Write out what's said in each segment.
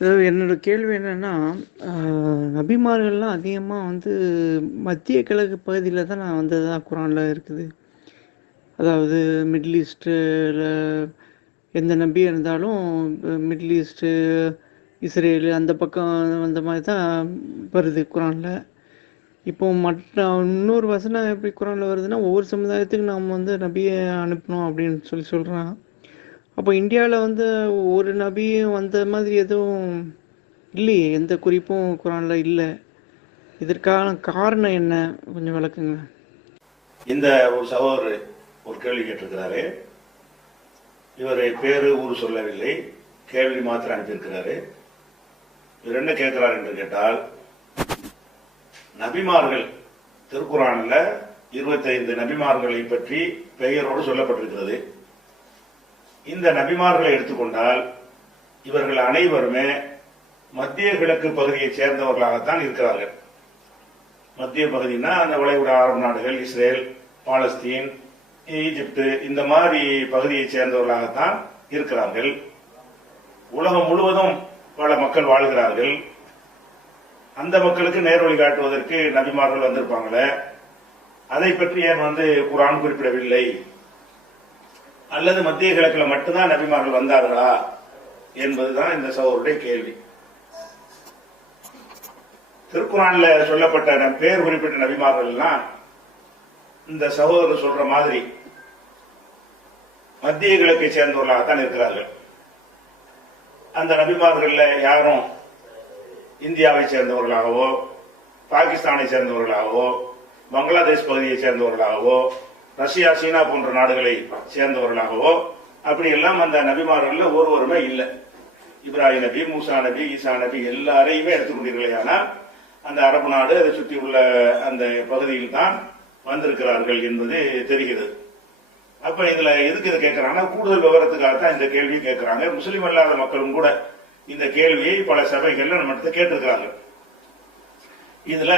அதாவது என்னோட கேள்வி என்னென்னா நபிமார்கள்லாம் அதிகமாக வந்து மத்திய கிழக்கு பகுதியில் தான் நான் வந்ததாக குரானில் இருக்குது. அதாவது மிடில் ஈஸ்ட்டில் எந்த நபி இருந்தாலும் மிடில் ஈஸ்ட்டு, இஸ்ரேலு அந்த பக்கம் அந்த மாதிரி தான் வருது குரானில் இப்போ மற்ற இன்னொரு வசனம் எப்படி குரானில் வருதுன்னா, ஒவ்வொரு சமுதாயத்துக்கும் நாம் வந்து நபியை அனுப்பணும் அப்படின்னு சொல்லி சொல்கிறான் அப்போ இந்தியாவில் வந்து ஒரு நபியும் வந்த மாதிரி எதுவும் இல்லையே! எந்த குறிப்பும் குரானில் இல்லை இதற்கான காரணம் என்ன? கொஞ்சம் விளக்குங்க. இந்த ஒரு சகோதரர் ஒரு கேள்வி கேட்டிருக்கிறாரு இவர் பேரு ஊர் சொல்லவில்லை கேள்வி மாத்திரம் அனுப்பியிருக்கிறாரு இவர் என்ன கேட்கிறார் என்று கேட்டால் நபிமார்கள் திருக்குறானில் இருபத்தைந்து நபிமார்களை பற்றி பெயரோடு சொல்லப்பட்டிருக்கிறது இந்த நபிமார்களை எடுத்துக்கொண்டால் இவர்கள் அனைவருமே மத்திய கிழக்கு பகுதியைச் சேர்ந்தவர்களாகத்தான் இருக்கிறார்கள். மத்திய பகுதினா அந்த வளைகுடா அரபு நாடுகள் இஸ்ரேல் பாலஸ்தீன் ஈஜிப்து இந்த மாதிரி பகுதியைச் சேர்ந்தவர்களாகத்தான் இருக்கிறார்கள். உலகம் முழுவதும் பல மக்கள் வாழ்கிறார்கள். அந்த மக்களுக்கு நேர் வழி காட்டுவதற்கு நபிமார்கள் வந்திருப்பாங்களே. அதை பற்றி ஏன் வந்து குரான் குறிப்பிடவில்லை? அல்லது மத்திய கிழக்கில் மட்டும்தான் நபிமார்கள் வந்தார்களா என்பதுதான் இந்த சகோருடைய கேள்வி. திருக்குறான்ல சொல்லப்பட்ட ந- பேர் குறிப்பிட்ட நபிமார்கள் இந்த சகோதரர் சொல்ற மாதிரி மத்திய கிழக்கை சேர்ந்தவர்களாகத்தான் இருக்கிறார்கள். அந்த நபிமார்கள்ல யாரும் இந்தியாவை சேர்ந்தவர்களாகவோ பாகிஸ்தானை சேர்ந்தவர்களாகவோ பங்களாதேஷ் பகுதியை சேர்ந்தவர்களாகவோ ரஷ்யா சீனா போன்ற நாடுகளை சேர்ந்தவர்களாகவோ அப்படி எல்லாம் அந்த நபிமார்கள்ல ஒருவருமே இல்லை. இப்ராஹிம் நபி மூசா நபி ஈசா நபி எல்லாரையுமே எடுத்துக்கொண்டீர்களே ஆனால் அந்த அரபு நாடு அதை சுற்றி உள்ள அந்த பகுதியில் தான் வந்திருக்கிறார்கள் என்பது தெரிகிறது. அப்ப இதுல எதுக்கு இதை கேட்கறாங்கன்னா கூடுதல் விவரத்துக்காக தான் இந்த கேள்வியும் கேட்கிறாங்க. முஸ்லீம் அல்லாத மக்களும் கூட இந்த கேள்வியை பல சபைகள்ல நம்ம கேட்டிருக்கிறார்கள். இதுல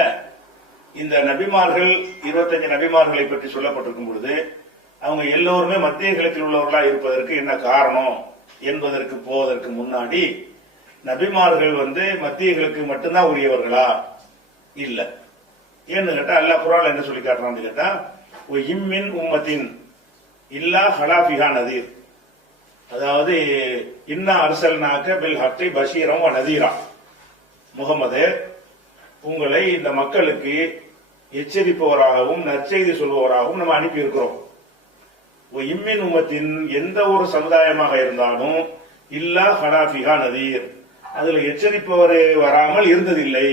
இந்த நபிமார்கள் இருபத்தஞ்சு நபிமார்களை பற்றி சொல்லப்பட்டிருக்கும் பொழுது அவங்க எல்லோருமே மத்திய கிழக்கில் உள்ளவர்களா இருப்பதற்கு என்ன காரணம் என்பதற்கு போவதற்கு முன்னாடி நபிமார்கள் வந்து மத்திய கிழக்கு மட்டும்தான் உரியவர்களா? இல்ல. ஏன்னு கேட்டா அல்லா குரான் என்ன சொல்லி காட்டுறான்னு கேட்டா இம்மின் உம்மத்தின் இல்லா ஹலாபிகா நதீர். அதாவது இன்னா அரசல்னாக்க பில் ஹத்தை பஷீரம் நதீரா. முகமது உங்களை இந்த மக்களுக்கு எச்சரிப்பவராகவும் நற்செய்தி சொல்பவராகவும் நம்ம அனுப்பியிருக்கிறோம். இம்மின் உமத்தின் எந்த ஒரு சமுதாயமாக இருந்தாலும் இல்லா ஹடாஃபிகா நதீர். அதுல எச்சரிப்பவர் வராமல் இருந்ததில்லை.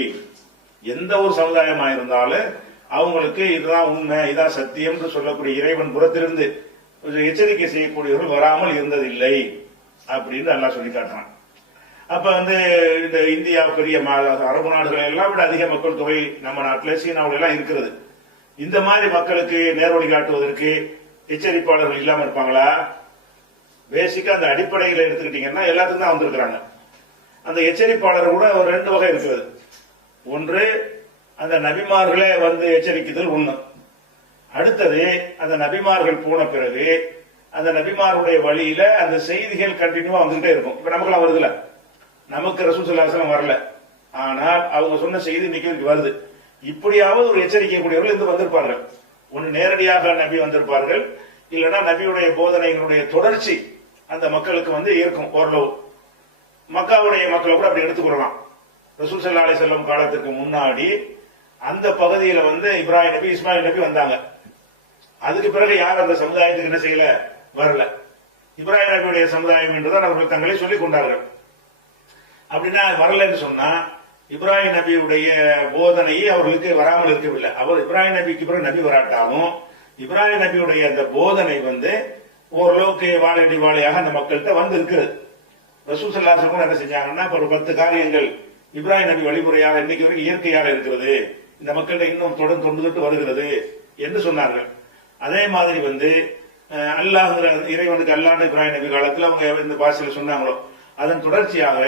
எந்த ஒரு சமுதாயமா இருந்தாலும் அவங்களுக்கு இதுதான் உண்மை இதான் சத்தியம் என்று சொல்லக்கூடிய இறைவன் புறத்திலிருந்து கொஞ்சம் எச்சரிக்கை செய்யக்கூடியவர்கள் வராமல் இருந்ததில்லை அப்படின்னு நல்லா சொல்லி காட்டுறான் அப்ப வந்து இந்த இந்தியா பெரிய அரபு நாடுகள் எல்லாம் விட அதிக மக்கள் தொகை நம்ம நாட்டில் சீனாவுல எல்லாம் இருக்கிறது. இந்த மாதிரி மக்களுக்கு நேர்வழி காட்டுவதற்கு எச்சரிப்பாளர்கள் இல்லாம இருப்பாங்களா? பேசிக்கா அந்த அடிப்படையில் எடுத்துக்கிட்டீங்கன்னா எல்லாத்துக்கும் தான் வந்திருக்கிறாங்க. அந்த எச்சரிப்பாளர் கூட ஒரு ரெண்டு வகை இருக்கிறது ஒன்று அந்த நபிமார்களே வந்து எச்சரிக்குதல் ஒண்ணு. அடுத்தது அந்த நபிமார்கள் போன பிறகு அந்த நபிமாருடைய வழியில அந்த செய்திகள் கண்டினியூவா வந்துகிட்டே இருக்கும். இப்ப நமக்கெல்லாம் வருதுல நமக்கு ரசூசல்லாசனம் வரல. ஆனால் அவங்க சொன்ன செய்தி இன்னைக்கு வருது. இப்படியாவது ஒரு எச்சரிக்கை கூடியவர்கள் இருந்து வந்திருப்பார்கள். ஒன்று நேரடியாக நபி வந்திருப்பார்கள். இல்லைன்னா நபியுடைய போதனைகளுடைய தொடர்ச்சி அந்த மக்களுக்கு வந்து இருக்கும் ஓரளவு. மக்காவுடைய மக்களை கூட அப்படி எடுத்துக்கொள்ளலாம் ரசூல் சல்லா அலி செல்லம் காலத்துக்கு முன்னாடி அந்த பகுதியில வந்து இப்ராஹிம் நபி இஸ்மாயில் நபி வந்தாங்க. அதுக்கு பிறகு யார் அந்த சமுதாயத்துக்கு என்ன செய்யல? வரல. இப்ராஹிம் நபியுடைய சமுதாயம் என்றுதான் அவர்கள் தங்களை சொல்லிக் கொண்டார்கள். அப்படின்னா வரலன்னு சொன்னா இப்ராஹிம் நபியுடைய போதனையே அவர்களுக்கு வராமல் இருக்கவில்லை. அவர் இப்ராஹிம் நபிக்கு பிறகு நபி வராட்டாலும் இப்ராஹிம் நபியுடைய அந்த போதனை வந்து ஓரளவுக்கு வாழையடி வாழையாக அந்த மக்கள்கிட்ட வந்து இருக்கிறது ரசூல் சல்லாசம் கூட என்ன செஞ்சாங்கன்னா இப்போ ஒரு பத்து காரியங்கள் இப்ராஹிம் நபி வழிமுறையாக இன்னைக்கு வரைக்கும் இயற்கையாக இருக்கிறது. இந்த மக்கள்கிட்ட இன்னும் தொடர்ந்து தொண்டு தொட்டு வருகிறது என்று சொன்னார்கள். அதே மாதிரி வந்து அல்லாஹ் இறைவனுக்கு அல்லாண்டு இப்ராஹிம் நபி காலத்தில் அவங்க இந்த பாஷையில் சொன்னாங்களோ அதன் தொடர்ச்சியாக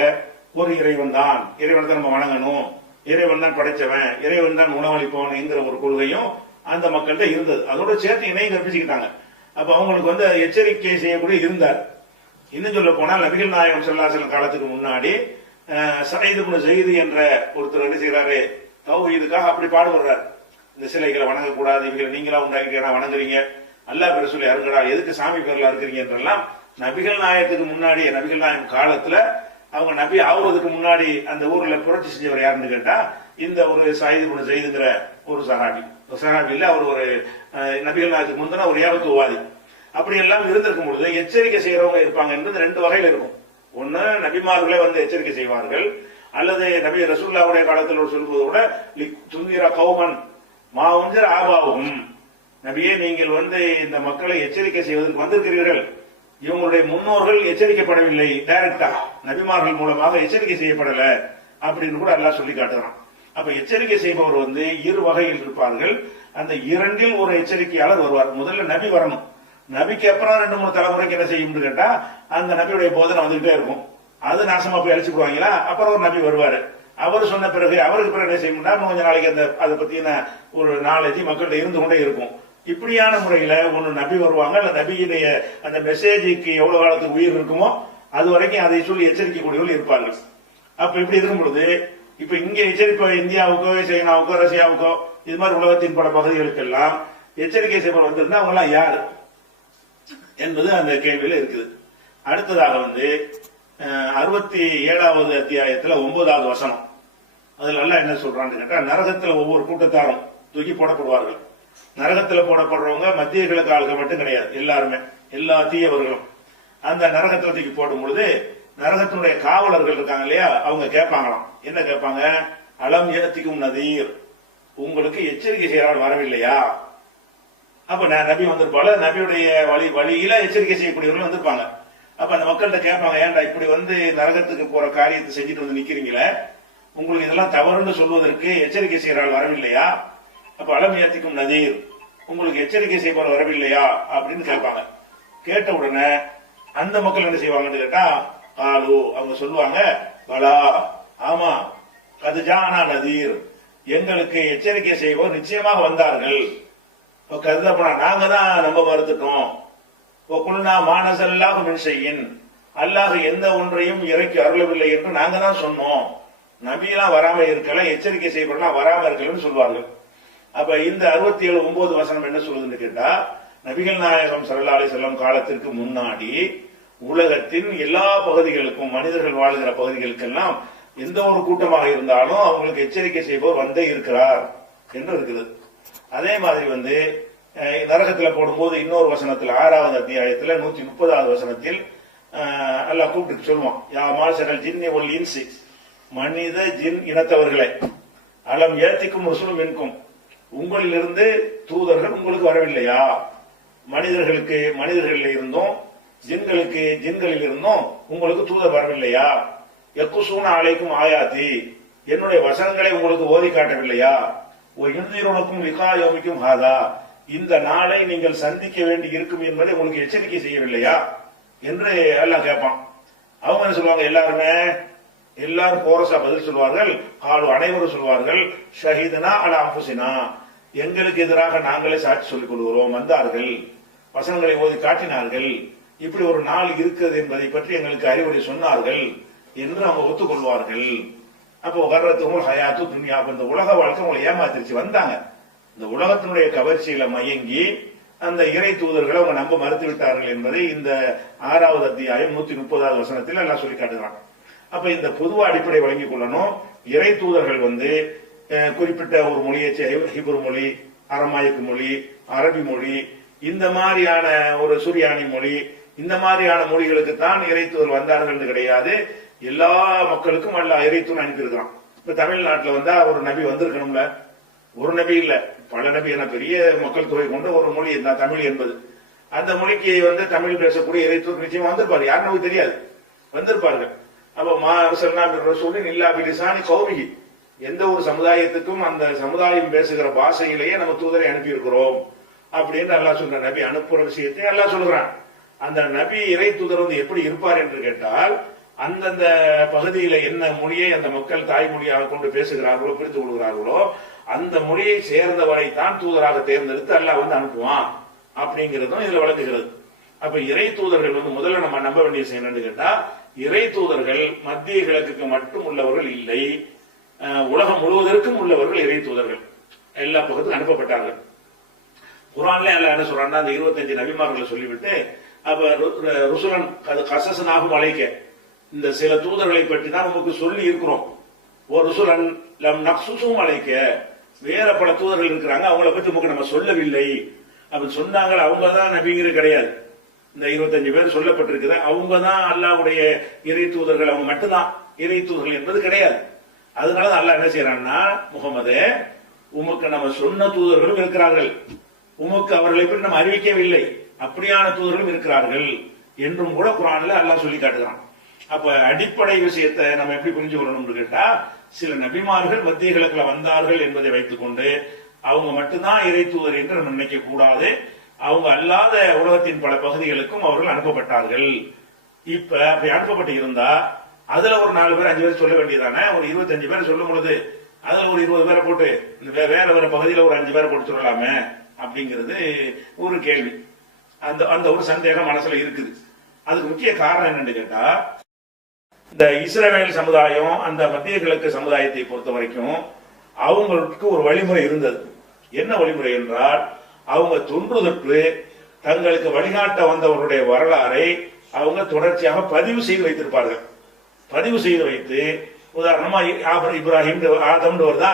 ஒரு இறைவன் தான். இறைவன் தான் நம்ம வணங்கணும். இறைவன் தான் படைச்சவன். இறைவன் தான் உணவளிப்பவன் ஒரு கொள்கையும் அந்த மக்கள்கிட்ட இருந்தது. அதோட சேர்த்து இணையும் கற்பிச்சுக்கிட்டாங்க. அப்ப அவங்களுக்கு வந்து எச்சரிக்கை செய்யக்கூடிய இருந்தார். இன்னும் சொல்ல போனால் நபிகள் நாயகம் ஸல்லல்லாஹு காலத்துக்கு முன்னாடி சயீது குண செய்து என்ற ஒருத்தர் என்ன செய்யறாரு தௌஹீதுக்காக அப்படி பாடுபடுறார். இந்த சிலைகளை வணங்கக்கூடாது இவங்களை நீங்களா உண்டாக்கிட்டா வணங்குறீங்க? அல்லா பேர் சொல்லி அருங்கடா எதுக்கு சாமி பேர்ல இருக்கிறீங்க என்றெல்லாம் நபிகள் நாயகத்துக்கு முன்னாடி நபிகள் நாயகம் காலத்துல அவங்க நபி ஆகுறதுக்கு முன்னாடி அந்த ஊர்ல புரட்சி செஞ்சவர் யாருன்னு கேட்டா இந்த ஒரு சாயுது குண செய்துங்கிற ஒரு சஹாபி. ஒரு சஹாபி இல்ல அவர் ஒரு நபிகள் நாயகத்துக்கு முந்தின ஒரு ஏகத்துவாதி அப்படி எல்லாம் இருந்திருக்கும் பொழுது எச்சரிக்கை செய்யறவங்க இருப்பாங்க என்பது ரெண்டு வகையில் இருக்கும். ஒன்னு நபிமார்களே வந்து எச்சரிக்கை செய்வார்கள். அல்லது நபி ரசூல்லாவுடைய காலத்தில் ஒரு சொல்வது கூட துந்திர கௌமன் மா உஞ்சர் ஆபாவும் நபியே நீங்கள் வந்து இந்த மக்களை எச்சரிக்கை செய்வதற்கு வந்திருக்கிறீர்கள். இவங்களுடைய முன்னோர்கள் எச்சரிக்கப்படவில்லை டைரக்டா நபிமார்கள் மூலமாக எச்சரிக்கை செய்யப்படல அப்படின்னு கூட எல்லாம் சொல்லி காட்டுறான். அப்ப எச்சரிக்கை செய்பவர் வந்து இரு வகையில் இருப்பார்கள். அந்த இரண்டில் ஒரு எச்சரிக்கையாளர் வருவார். முதல்ல நபி வரணும். நபிக்கு அப்புறம் ரெண்டு மூணு தலைமுறைக்கு என்ன செய்யும்னு கேட்டா அந்த நபியுடைய போதனை வந்துகிட்டே இருக்கும். அது நாசமா போய் அழிச்சு விடுவாங்களா? அப்புறம் ஒரு நபி வருவாரு. அவர் சொன்ன பிறகு அவருக்கு பிறகு என்ன செய்யணும்னா கொஞ்ச நாளைக்கு அந்த அதை பத்தின ஒரு நாலேஜ் மக்கள்கிட்ட இருந்து கொண்டே இருக்கும். இப்படியான முறையில ஒன்று நபி வருவாங்க அல்ல நபியினுடைய அந்த மெசேஜுக்கு எவ்வளவு காலத்துக்கு உயிர் இருக்குமோ அது வரைக்கும் அதை சொல்லி எச்சரிக்கக்கூடியவர்கள் இருப்பார்கள். அப்ப இப்படி இருக்கும் பொழுது இப்ப இங்க எச்சரிப்பை இந்தியாவுக்கோ சைனாவுக்கோ ரஷ்யாவுக்கோ இது மாதிரி உலகத்தின் பல பகுதிகளுக்கெல்லாம் எச்சரிக்கை செய்வது வந்திருந்தா அவங்க எல்லாம் யாரு? என்பது அந்த கேள்வியில இருக்குது. அடுத்ததாக வந்து அறுபத்தி ஏழாவது அத்தியாயத்துல ஒன்பதாவது வசனம். அதுல எல்லாம் என்ன சொல்றான்னு கேட்டா நரகத்துல ஒவ்வொரு கூட்டத்தாரும் தூக்கி போடப்படுவார்கள். நரகத்துல போடப்படுறவங்க மத்திய கிழக்கு ஆளுக மட்டும் கிடையாது எல்லாருமே. எல்லா தீயவர்களும். அந்த நரகத்துல தூக்கி போடும் பொழுது நரகத்தினுடைய காவலர்கள் இருக்காங்க இல்லையா? அவங்க கேட்பாங்களாம். என்ன கேட்பாங்க? அலம் ஏத்திக்கும் நதீர். உங்களுக்கு எச்சரிக்கை செய்யறாள் வரவில்லையா? அப்ப நான் நபி வந்திருப்பால நபியுடைய வழி வழியில எச்சரிக்கை செய்யக்கூடியவர்கள் வந்திருப்பாங்க. அப்ப அந்த மக்கள்கிட்ட கேட்பாங்க ஏன்டா இப்படி வந்து நரகத்துக்கு போற காரியத்தை செஞ்சுட்டு வந்து நிக்கிறீங்களே? உங்களுக்கு இதெல்லாம் தவறுன்னு சொல்வதற்கு எச்சரிக்கை செய்யறாள் வரவில்லையா? அப்ப அலம் ஏத்திக்கும் நதீர் உங்களுக்கு எச்சரிக்கை செய்பவர் வரவில்லையா? அப்படின்னு கேட்பாங்க. கேட்ட உடனே அந்த மக்கள் என்ன செய்வாங்கன்னு கேட்டா ஆலு அவங்க சொல்லுவாங்க பலா. ஆமா. அது ஜானா நதீர். எங்களுக்கு எச்சரிக்கை செய்வோர் நிச்சயமாக வந்தார்கள். இப்ப கருதப்படா நாங்க தான் நம்ப மறுத்துட்டோம். குல்னா மானசல்லாக மின்செய்யின் அல்லாஹ் எந்த ஒன்றையும் இறக்கி அருளவில்லை என்று நாங்க தான் சொன்னோம். நபியெல்லாம் வராம இருக்கல எச்சரிக்கை செய்யப்படலாம் வராம இருக்கலன்னு சொல்வார்கள். அப்ப இந்த அறுபத்தி ஏழு ஒன்பது வசனம் என்ன சொல்லுதுன்னு கேட்டா நபிகள் நாயகம் சல்லா அலி செல்லம் காலத்திற்கு முன்னாடி உலகத்தின் எல்லா பகுதிகளுக்கும் மனிதர்கள் வாழ்கிற பகுதிகளுக்கெல்லாம் எந்த ஒரு கூட்டமாக இருந்தாலும் அவங்களுக்கு எச்சரிக்கை செய்பவர் வந்தே இருக்கிறார் என்று இருக்குது. அதே மாதிரி வந்து நரகத்தில் நரகத்துல போடும்போது இன்னொரு வசனத்தில் ஆறாவது அத்தியாயத்துல நூத்தி முப்பதாவது வசனத்தில் நல்லா கூப்பிட்டு சொல்லுவான் யா மாசகல் ஜின்னி ஒல் இன்சி மனித ஜின் இனத்தவர்களை அலம் ஏத்திக்கும் ருசுலும் மின்கும் உங்களிலிருந்து தூதர்கள் உங்களுக்கு வரவில்லையா? மனிதர்களுக்கு மனிதர்களில் இருந்தும் ஜின்களுக்கு ஜின்களில் இருந்தும் உங்களுக்கு தூதர் வரவில்லையா? எக்குசூன ஆலைக்கும் ஆயாத்தி என்னுடைய வசனங்களை உங்களுக்கு ஓதி காட்டவில்லையா? ஓ இந்திரனுக்கும் விகாயோமிக்கும் ஹாதா இந்த நாளை நீங்கள் சந்திக்க வேண்டி இருக்கும் என்பதை உங்களுக்கு எச்சரிக்கை செய்யவில்லையா? என்று எல்லாம் கேட்பான். அவங்க என்ன சொல்லுவாங்க? எல்லாருமே எல்லாரும் கோரசா பதில் சொல்வார்கள் ஆளு அனைவரும் சொல்வார்கள் ஷஹீதனா அல அம்புசினா எங்களுக்கு எதிராக நாங்களே சாட்சி சொல்லிக் கொள்கிறோம் வந்தார்கள். வசனங்களை ஓதி காட்டினார்கள். இப்படி ஒரு நாள் இருக்கிறது என்பதை பற்றி எங்களுக்கு அறிவுரை சொன்னார்கள் என்று அவங்க ஒத்துக்கொள்வார்கள். அப்போ வர்றதுக்கும் ஹயாத்து துன்யா இந்த உலக வாழ்க்கை உங்களை ஏமாத்திருச்சு. வந்தாங்க. இந்த உலகத்தினுடைய கவர்ச்சியில மயங்கி அந்த இறை தூதர்களை அவங்க நம்ப மறுத்து விட்டார்கள் என்பதை இந்த ஆறாவது அத்தியாயம் நூத்தி முப்பதாவது வசனத்தில் எல்லாம் சொல்லி காட்டுறாங்க அப்ப இந்த பொதுவா அடிப்படை வழங்கிக் கொள்ளணும். இறை தூதர்கள் வந்து குறிப்பிட்ட ஒரு மொழியை ஹிபுர் மொழி அரமாயக் மொழி அரபி மொழி இந்த மாதிரியான ஒரு சுரியானி மொழி இந்த மாதிரியான மொழிகளுக்கு தான் இறைத்தூர் வந்தார்கள் கிடையாது. எல்லா மக்களுக்கும் அல்ல இறைத்தூர் அனுப்பியிருக்கிறான் இப்ப தமிழ்நாட்டில் வந்தா ஒரு நபி வந்திருக்கணும்ல? ஒரு நபி இல்ல. பல நபி என பெரிய மக்கள் தொகை கொண்ட ஒரு மொழி தான் தமிழ் என்பது. அந்த மொழிக்கு வந்து தமிழ் பேசக்கூடிய இறைத்தூர் நிச்சயமா வந்திருப்பாரு. யார் நமக்கு தெரியாது. வந்திருப்பார்கள். அப்ப மா அரசல்லா ரசூலின் இல்லா பிலிசானி கௌமிகி எந்த ஒரு சமுதாயத்துக்கும் அந்த சமுதாயம் பேசுகிற பாஷையிலேயே நம்ம தூதரை அனுப்பியிருக்கிறோம் அப்படின்னு அல்லாஹ் சொல்ற நபி அனுப்புற விஷயத்தை அல்லா சொல்கிறான் அந்த நபி இறை தூதர் வந்து எப்படி இருப்பார் என்று கேட்டால் அந்தந்த பகுதியில என்ன மொழியை அந்த மக்கள் தாய்மொழியாக கொண்டு பேசுகிறார்களோ பிரித்து கொள்கிறார்களோ அந்த மொழியை சேர்ந்தவரை தான் தூதராக தேர்ந்தெடுத்து அல்லாஹ் வந்து அனுப்புவான் அப்படிங்கிறதும் இதுல வழங்குகிறது அப்ப இறை தூதர்கள் வந்து முதல்ல நம்ம நம்ப வேண்டிய விஷயம் என்னன்னு கேட்டா இறை தூதர்கள் மத்திய கிழக்குக்கு மட்டும் உள்ளவர்கள் இல்லை. உலகம் முழுவதற்கும் உள்ளவர்கள் இறை தூதர்கள். எல்லா பக்கத்துக்கும் அனுப்பப்பட்டார்கள் குரான்ல அல்ல என்ன சொல்றான்னா அந்த இருபத்தஞ்சு நபிமார்களை சொல்லிவிட்டு அப்ப ருசுலன் அது கசசனாகும் அழைக்க இந்த சில தூதர்களை பற்றி தான் நமக்கு சொல்லி இருக்கிறோம். ஒரு ருசுலன் லம் நக்சுசும் அழைக்க வேற பல தூதர்கள் இருக்கிறாங்க அவங்கள பற்றி நமக்கு நம்ம சொல்லவில்லை. அப்படின்னு சொன்னாங்க அவங்க தான் நபிங்கிறது கிடையாது. இந்த இருபத்தஞ்சு பேர் சொல்லப்பட்டிருக்குது. அவங்க தான் அல்லாவுடைய இறை தூதர்கள். அவங்க மட்டும்தான். இறை தூதர்கள் என்பது கிடையாது. அதனால தான் அல்லாஹ் என்ன செய்யறான்னா முகமது உமக்கு நம்ம சொன்ன தூதர்களும் இருக்கிறார்கள். உமக்கு அவர்களை பற்றி நம்ம அறிவிக்கவில்லை. அப்படியான தூதர்களும் இருக்கிறார்கள் என்றும் கூட குரான்ல அல்லாஹ் சொல்லி காட்டுகிறான். அப்ப அடிப்படை விஷயத்தை நம்ம எப்படி புரிஞ்சு கொள்ளணும்னு கேட்டா சில நபிமார்கள் மத்திய கிழக்குல வந்தார்கள் என்பதை வைத்துக்கொண்டு அவங்க மட்டும்தான் இறை தூதர் என்று நம்ம நினைக்க கூடாது. அவங்க அல்லாத உலகத்தின் பல பகுதிகளுக்கும் அவர்கள் அனுப்பப்பட்டார்கள். இப்ப அப்படி அனுப்பப்பட்டு இருந்தா அதுல ஒரு நாலு பேர் அஞ்சு பேர் சொல்ல வேண்டியதானே ஒரு இருபத்தஞ்சு பேர் சொல்லும் பொழுது அதுல ஒரு இருபது பேரை போட்டு இந்த வே- வேற வேற பகுதியில ஒரு அஞ்சு பேரை போட்டு சொல்லலாமே? அப்படிங்கிறது ஒரு கேள்வி. அந்த அந்த ஒரு சந்தேகம் மனசுல இருக்குது. அதுக்கு முக்கிய காரணம் என்னன்னு கேட்டா இந்த இஸ்ரேல் சமுதாயம் அந்த மத்திய கிழக்கு சமுதாயத்தை பொறுத்த வரைக்கும் அவங்களுக்கு ஒரு வழிமுறை இருந்தது. என்ன வழிமுறை என்றால் அவங்க தொன்று தொற்று தங்களுக்கு வழிகாட்ட வந்தவருடைய வரலாறை அவங்க தொடர்ச்சியாக பதிவு செய்து வைத்திருப்பார்கள். பதிவு செய்து வைத்து உதாரணமா ஆபர் இப்ராஹிம் ஆதம்னு வருதா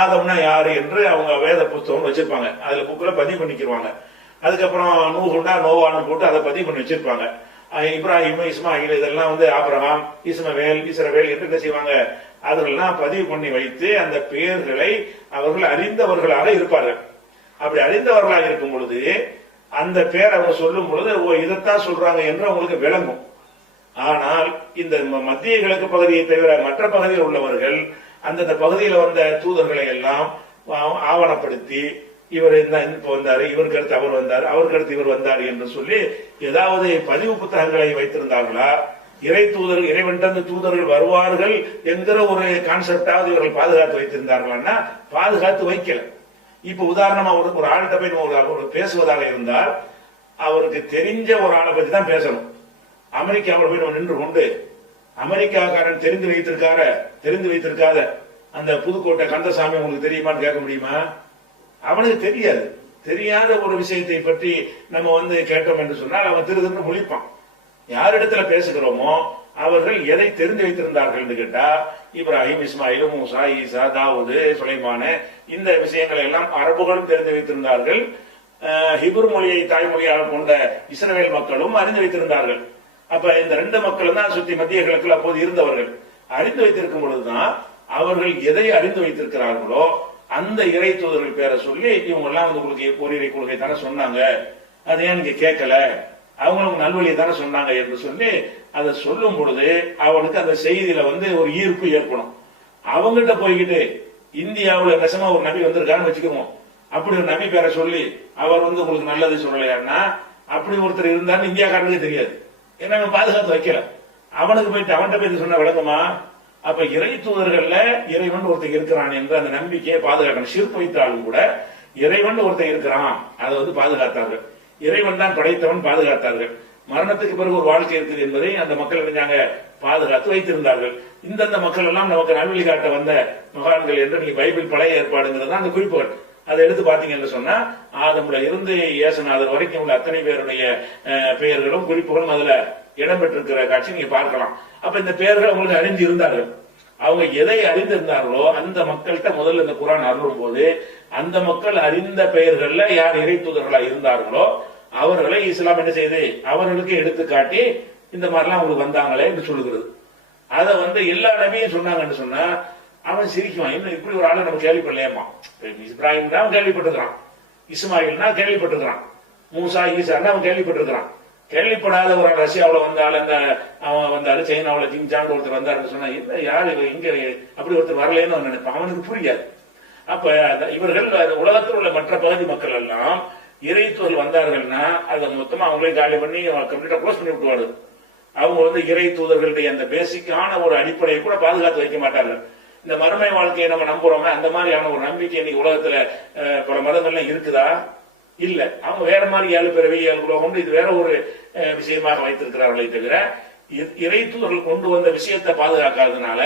ஆதம்னா யாரு என்று அவங்க வேத புத்தகம் வச்சிருப்பாங்க. அதுல புக்கில் பதிவு பண்ணிக்கிருவாங்க. அதுக்கப்புறம் நூகுண்டா நோவான்னு போட்டு அதை பதிவு பண்ணி வச்சிருப்பாங்க. இப்ராஹிம் இஸ்மாயில் இதெல்லாம் வந்து ஆபிரகாம் இஸ்மவேல் இஸ்ரவேல் என்று என்ன செய்வாங்க? அதெல்லாம் பதிவு பண்ணி வைத்து அந்த பெயர்களை அவர்கள் அறிந்தவர்களாக இருப்பார்கள். அப்படி அறிந்தவர்களாக இருக்கும் பொழுது அந்த பேர் அவங்க சொல்லும் பொழுது ஓ இதைத்தான் சொல்றாங்க என்று அவங்களுக்கு விளங்கும். ஆனால் இந்த ம- மத்திய கிழக்கு பகுதியை தவிர மற்ற பகுதியில் உள்ளவர்கள் அந்தந்த பகுதியில் வந்த தூதர்களை எல்லாம் ஆவணப்படுத்தி இவர் என்ன இப்ப வந்தாரு இவருக்கு அடுத்து அவர் வந்தார் அவருக்கு அடுத்து இவர் வந்தார் என்று சொல்லி ஏதாவது பதிவு புத்தகங்களை வைத்திருந்தார்களா? இறை தூதர் இறைவன்ட்டு தூதர்கள் வருவார்கள் என்கிற ஒரு கான்செப்டாவது இவர்கள் பாதுகாத்து வைத்திருந்தார்களா பாதுகாத்து வைக்கல. இப்ப உதாரணமா ஒரு ஒரு ஆள்கிட்ட போய் ஒரு- ஒரு பேசுவதாக இருந்தால் அவருக்கு தெரிஞ்ச ஒரு ஆளை பத்தி தான் பேசணும். அமெரிக்காவில் போய் நம்ம நின்று கொண்டு அமெரிக்காக்காரன் தெரிந்து வைத்திருக்கார தெரிந்து வைத்திருக்காத அந்த புதுக்கோட்டை கந்தசாமி உங்களுக்கு தெரியுமான்னு கேட்க முடியுமா? அவனுக்கு தெரியாது. தெரியாத ஒரு விஷயத்தை பற்றி நம்ம வந்து கேட்டோம் என்று சொன்னால் அவன் திரு திருன்னு முழிப்பான். யாரிடத்துல பேசுகிறோமோ அவர்கள் எதை தெரிந்து வைத்திருந்தார்கள் என்று கேட்டா இப்ராஹிம் இஸ்மாயில் மூசா ஈசா தாவூது சுலைமானு இந்த விஷயங்களை எல்லாம் அரபுகளும் தெரிந்து வைத்திருந்தார்கள். ஹிபுர் ஹிப்ரு மொழியை தாய்மொழியாக கொண்ட இஸ்ரவேல் மக்களும் அறிந்து வைத்திருந்தார்கள். அப்ப இந்த ரெண்டு மக்களும் தான் சுத்தி மத்திய கிழக்கில் அப்போது இருந்தவர்கள். அறிந்து வைத்திருக்கும் பொழுதுதான் அவர்கள் எதை அறிந்து வைத்திருக்கிறார்களோ அந்த இறை தூதர்கள் பேரை சொல்லி இவங்க எல்லாம் வந்து உங்களுக்கு ஓரிரை கொள்கை தானே சொன்னாங்க. அது ஏன் நீங்க கேட்கல? அவங்களுக்கு நல்வழியை தானே சொன்னாங்க என்று சொல்லி அதை சொல்லும் பொழுது அவனுக்கு அந்த செய்தியில வந்து ஒரு ஈர்ப்பு ஏற்படும். அவங்ககிட்ட போய்கிட்டு இந்தியாவில் நெசமா ஒரு நபி வந்திருக்கான்னு வச்சுக்குவோம் அப்படி ஒரு நபி பேரை சொல்லி அவர் வந்து உங்களுக்கு நல்லது சொல்லலையான்னா அப்படி ஒருத்தர் இருந்தான்னு இந்தியாக்காரனுக்கு தெரியாது. ஏன்னா பாதுகாத்து வைக்கல அவனுக்கு போயிட்டு அவன்கிட்ட போய் சொன்ன விளக்கமா? அப்ப இறை தூதர்கள்ல இறைவன் ஒருத்தர் இருக்கிறான் என்ற அந்த நம்பிக்கையை பாதுகாக்கணும். சிறு வைத்தாலும் கூட இறைவன் ஒருத்தர் இருக்கிறான். அதை வந்து பாதுகாத்தார்கள். இறைவன் தான் படைத்தவன் பாதுகாத்தார்கள். மரணத்துக்கு பிறகு ஒரு வாழ்க்கை இருக்குது என்பதை அந்த மக்கள் நினைஞ்சாங்க பாதுகாத்து வைத்திருந்தார்கள். இந்தந்த மக்கள் எல்லாம் நமக்கு நல்வழி காட்ட வந்த மகான்கள் என்று நீங்க பைபிள் பழைய ஏற்பாடுங்கிறது தான் அந்த குறிப்புகள். அதை எடுத்து பார்த்தீங்கன்னு சொன்னா ஆதம்ல இருந்து ஏசுநாதர் வரைக்கும் உள்ள அத்தனை பேருடைய அஹ், பெயர்களும் குறிப்புகளும் அதுல இடம்பெற்றிருக்கிற காட்சி நீங்க பார்க்கலாம். அப்ப இந்த பெயர்கள் அவங்களுக்கு அறிந்து இருந்தார்கள். அவங்க எதை அறிந்திருந்தார்களோ அந்த மக்கள்கிட்ட முதல்ல இந்த குரான் அருளும் போது அந்த மக்கள் அறிந்த பெயர்கள்ல யார் இறை தூதர்களா இருந்தார்களோ அவர்களை இஸ்லாம் என்ன செய்து அவர்களுக்கு எடுத்து காட்டி இந்த மாதிரிலாம் அவங்களுக்கு வந்தாங்களே என்று சொல்லுகிறது. அதை வந்து எல்லா நபியும் சொன்னாங்கன்னு சொன்னா அவன் சிரிக்குவான். இன்னும் இப்படி ஒரு ஆளை நம்ம கேள்விப்படலையேமா இப்ராஹிம் தான் அவன் கேள்விப்பட்டிருக்கிறான். இஸ்மாயில்னா கேள்விப்பட்டிருக்கிறான். மூசா ஈசான்னா அவன் கேள்விப்பட்டிருக்கிறான். கேள்விப்படாத ஒரு ஆள் ரஷ்யாவுல வந்தால் அந்த அவன் வந்தாரு சைனாவில் ஜிங்ஜாங் ஒருத்தர் வந்தாருன்னு சொன்னா இல்ல யாரு இவன்? இங்க அப்படி ஒருத்தர் வரலைன்னு அவன் நினைப்பான். அவனுக்கு புரியாது. அப்ப இவர்கள் உலகத்தில் உள்ள மற்ற பகுதி மக்கள் எல்லாம் இறைத்தூதர் வந்தார்கள்னா அதை மொத்தமா அவங்களே காலி பண்ணி கம்ப்ளீட்டா க்ளோஸ் பண்ணி விட்டுவாரு அவங்க வந்து இறை தூதர்களுடைய அந்த பேசிக்கான ஒரு அடிப்படையை கூட பாதுகாத்து வைக்க மாட்டார்கள். இந்த மறுமை வாழ்க்கையை நம்ம நம்புறோமே? அந்த மாதிரியான ஒரு நம்பிக்கை இன்னைக்கு உலகத்துல பல மதங்கள்ல இருக்குதா? இல்ல. அவங்க வேற மாதிரி ஏழு பிறவி ஏழு உலகம் இது வேற ஒரு விஷயமாக வைத்திருக்கிறார்களே தவிர இ- இறை தூதர்கள் கொண்டு வந்த விஷயத்தை பாதுகாக்காததுனால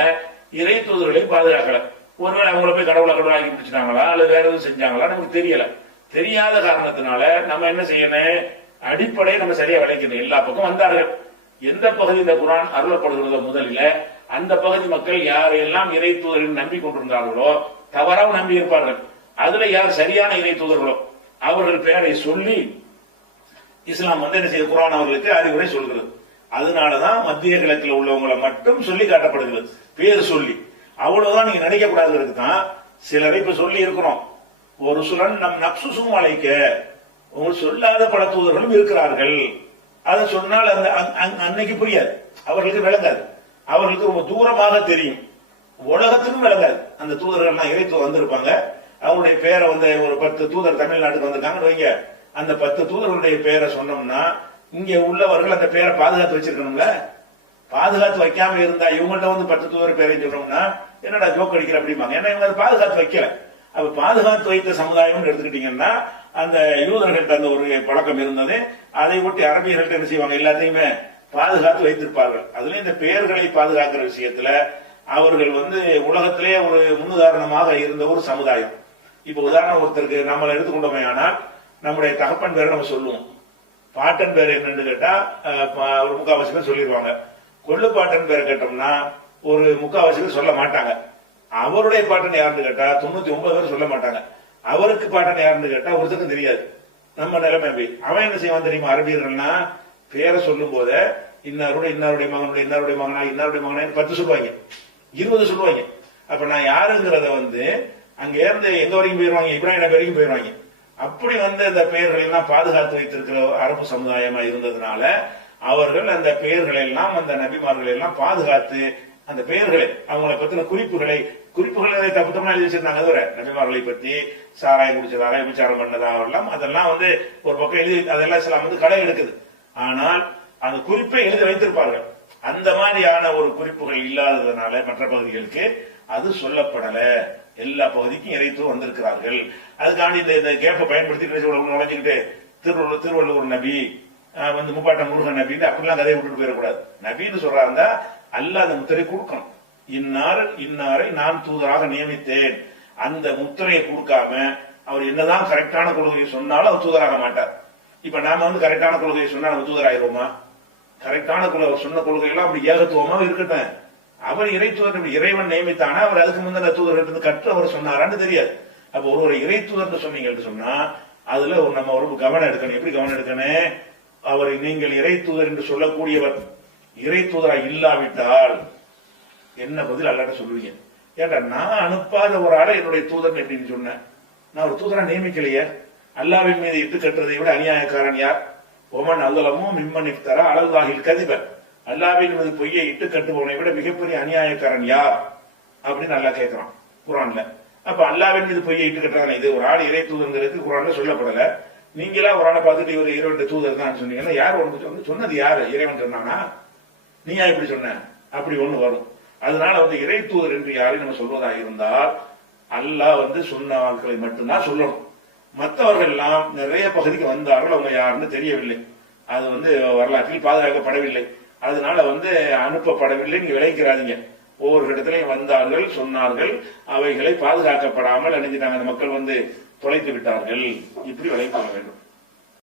இறை தூதர்களையும் பாதுகாக்கல. ஒருவேளை அவங்கள போய் கடவுளை கடவுள் ஆக்கி பிடிச்சிட்டாங்களா? அல்லது வேற எதுவும் செஞ்சாங்களா? நமக்கு தெரியல. தெரியாத காரணத்தினால நம்ம என்ன செய்யணும்? அடிப்படையை நம்ம சரியா விளைக்கணும். எல்லா பக்கம் வந்தார்கள். எந்த பகுதி இந்த குரான் அருளப்படுகிறதோ முதலில் அந்த பகுதி மக்கள் யாரையெல்லாம் இறை தூதர்கள் நம்பி கொண்டிருந்தார்களோ தவறாக நம்பி இருப்பார்கள். அதுல யார் சரியான இறை தூதர்களோ அவர்கள் பெயரை சொல்லி இஸ்லாம் வந்து என்ன செய்ய குரான் அவர்களுக்கு அறிவுரை சொல்கிறது. அதனாலதான் மத்திய கிழக்கில் உள்ளவங்களை மட்டும் சொல்லி காட்டப்படுகிறது. பேர் சொல்லி. அவ்வளவுதான் நீங்க நினைக்க கூடாதுங்கிறது தான் சிலரை இப்ப சொல்லி இருக்கிறோம். ஒரு சுரன் நம் நப்சுசும் அழைக்க உங்கள் சொல்லாத பல தூதர்களும் இருக்கிறார்கள். அதை சொன்னால் அந்த அன்னைக்கு புரியாது. அவர்களுக்கு விளங்காது. அவர்களுக்கு ரொம்ப தூரமாக தெரியும். உலகத்துக்கும் விளங்காது. அந்த தூதர்கள்லாம் இறைத்து வந்திருப்பாங்க. அவருடைய பேரை வந்து ஒரு பத்து தூதர் தமிழ்நாட்டுக்கு வந்திருக்காங்கன்னு வைங்க. அந்த பத்து தூதர்களுடைய பேரை சொன்னோம்னா இங்க உள்ளவர்கள் அந்த பேரை பாதுகாத்து வச்சிருக்கணும்ல? பாதுகாத்து வைக்காம இருந்தா இவங்கள்ட்ட வந்து பத்து தூதர் பேரை சொல்றோம்னா என்னடா ஜோக் அடிக்கிற அப்படிம்பாங்க. ஏன்னா இவங்க அதை பாதுகாத்து வைக்கல. அப்ப பாதுகாத்து வைத்த சமுதாயம்னு எடுத்துக்கிட்டீங்கன்னா அந்த யூதர்கள்ட்ட அந்த ஒரு பழக்கம் இருந்தது. அதை ஒட்டி அரபியர்கள்ட்ட என்ன செய்வாங்க? எல்லாத்தையுமே பாதுகாத்து வைத்திருப்பார்கள். அதுல இந்த பெயர்களை பாதுகாக்கிற விஷயத்துல அவர்கள் வந்து உலகத்திலே ஒரு முன்னுதாரணமாக இருந்த ஒரு சமுதாயம். இப்ப உதாரணம் ஒருத்தருக்கு நம்மளை எடுத்துக்கொண்டோமே ஆனால் நம்முடைய தகப்பன் பேரை நம்ம சொல்லுவோம். பாட்டன் பேர் என்னன்னு கேட்டா ஒரு முக்காவாசி பேர் சொல்லிடுவாங்க கொள்ளு பாட்டன் பேரை கேட்டோம்னா ஒரு முக்காவாசி பேர் சொல்ல மாட்டாங்க. அவருடைய பாட்டன் யாருன்னு கேட்டா தொண்ணூத்தி ஒன்பது பேர் சொல்ல மாட்டாங்க. அவருக்கு பாட்டன் யாருன்னு கேட்டா ஒருத்தருக்கும் தெரியாது. நம்ம நிலைமை அவன் என்ன செய்வான் தெரியுமா? அரபியர்கள்னா பேரை சொல்லும் போதே இன்னாரோட இன்னாருடைய மகனுடைய இன்னாருடைய மகனா இன்னாருடைய மகனா பத்து சொல்லுவாங்க. இருபது சொல்லுவாங்க. அப்ப நான் யாருங்கிறத வந்து அங்க இருந்து எங்க வரைக்கும் போயிருவாங்க? இப்ராஹிம் வரைக்கும் போயிருவாங்க. அப்படி வந்து அந்த பெயர்களை எல்லாம் பாதுகாத்து வைத்திருக்கிற அரபு சமுதாயமா இருந்ததுனால அவர்கள் அந்த பெயர்களை எல்லாம் அந்த நபிமார்களை எல்லாம் பாதுகாத்து அந்த பெயர்களை அவங்களை பத்தின குறிப்புகளை குறிப்புகளை தப்பு தப்பா எழுதி வச்சிருந்தாங்க. தவிர நபிமார்களை பத்தி சாராயம் குடிச்சதாக விசாரம் பண்ணதாக எல்லாம் அதெல்லாம் வந்து ஒரு பக்கம் எழுதி அதெல்லாம் சில வந்து கடை எடுக்குது. ஆனால் அந்த குறிப்பை எழுதி வைத்திருப்பார்கள். அந்த மாதிரியான ஒரு குறிப்புகள் இல்லாததுனால மற்ற பகுதிகளுக்கு அது சொல்லப்படல. எல்லா பகுதிக்கும் இறைத்து வந்திருக்கிறார்கள். அதுக்காண்டி இந்த இந்த கேப்பை பயன்படுத்தி நுழைஞ்சுக்கிட்டு திருவள்ளுவர் திருவள்ளுவர் நபி வந்து முப்பாட்ட முருகன் நபின்னு அப்படிலாம் கதையை விட்டுட்டு போயிடக்கூடாது. நபின்னு சொல்றாருந்தா அல்ல அந்த முத்திரை கொடுக்கணும். இன்னார் இன்னாரை நான் தூதராக நியமித்தேன். அந்த முத்திரையை கொடுக்காம அவர் என்னதான் கரெக்டான கொள்கையை சொன்னாலும் அவர் தூதராக மாட்டார். இப்ப நாம வந்து கரெக்டான கொள்கையை சொன்னா நம்ம தூதராயிருவோமா? கரெக்டான கொள்கை அவர் சொன்ன கொள்கையெல்லாம் அப்படி ஏகத்துவமா இருக்கட்டும். அவர் இறைத்துவர் இறைவன் நியமித்தானா? அவர் அதுக்கு முந்தின தூதர்கிட்ட கற்று அவர் சொன்னாரான்னு தெரியாது. அப்ப ஒரு ஒரு இறை சொன்னீங்கன்னு சொன்னா அதுல ஒரு நம்ம ஒரு கவனம் எடுக்கணும். எப்படி கவனம் எடுக்கணும்? அவர் நீங்கள் இறைத்தூதர் என்று சொல்லக்கூடியவர் இறை இல்லாவிட்டால் என்ன பதில் அல்லாட்ட சொல்லுவீங்க? ஏட்டா நான் அனுப்பாத ஒரு ஆளை என்னுடைய தூதர் எப்படின்னு சொன்னேன். நான் ஒரு தூதரா நியமிக்கலையே. அல்லாவின் மீது இட்டு கட்டுறதை விட அநியாயக்காரன் யார்? ஒமன் அல்லலமும் மிம்மன் இஃப்தரா அலல்வாகில் கதிபர் அல்லாவின் மீது பொய்யை இட்டு கட்டுபவனை விட மிகப்பெரிய அநியாயக்காரன் யார்? அப்படின்னு நல்லா கேட்கிறான் குரான்ல அப்ப அல்லாவின் மீது பொய்யை இட்டு கட்டுறாங்க இது ஒரு ஆள் இறை தூதர்களுக்கு குரான்ல சொல்லப்படல. நீங்களா ஒரு ஆளை பார்த்துட்டு இவர் இறைவன் தூதர் தான் சொன்னீங்கன்னா யார் ஒன்று சொன்னது சொன்னது யாரு? இறைவன் சொன்னானா? நீயா இப்படி சொன்ன? அப்படி ஒண்ணு வரும். அதனால வந்து இறை தூதர் என்று யாரையும் நம்ம சொல்வதாக இருந்தால் அல்லாஹ் வந்து சொன்ன வாக்களை மட்டும்தான் சொல்லணும். மற்றவர்கள் எல்லாம் நிறைய பகுதிக்கு வந்தார்கள் அவங்க யாருன்னு தெரியவில்லை. அது வந்து வரலாற்றில் பாதுகாக்கப்படவில்லை. அதனால வந்து அனுப்பப்படவில்லை நீங்க விளைவிக்கிறாதீங்க ஒவ்வொரு இடத்துலையும் வந்தார்கள் சொன்னார்கள் அவைகளை பாதுகாக்கப்படாமல் அணிஞ்சிட்டாங்க. அந்த மக்கள் வந்து தொலைத்து விட்டார்கள். இப்படி விளைவிக்க வேண்டும்.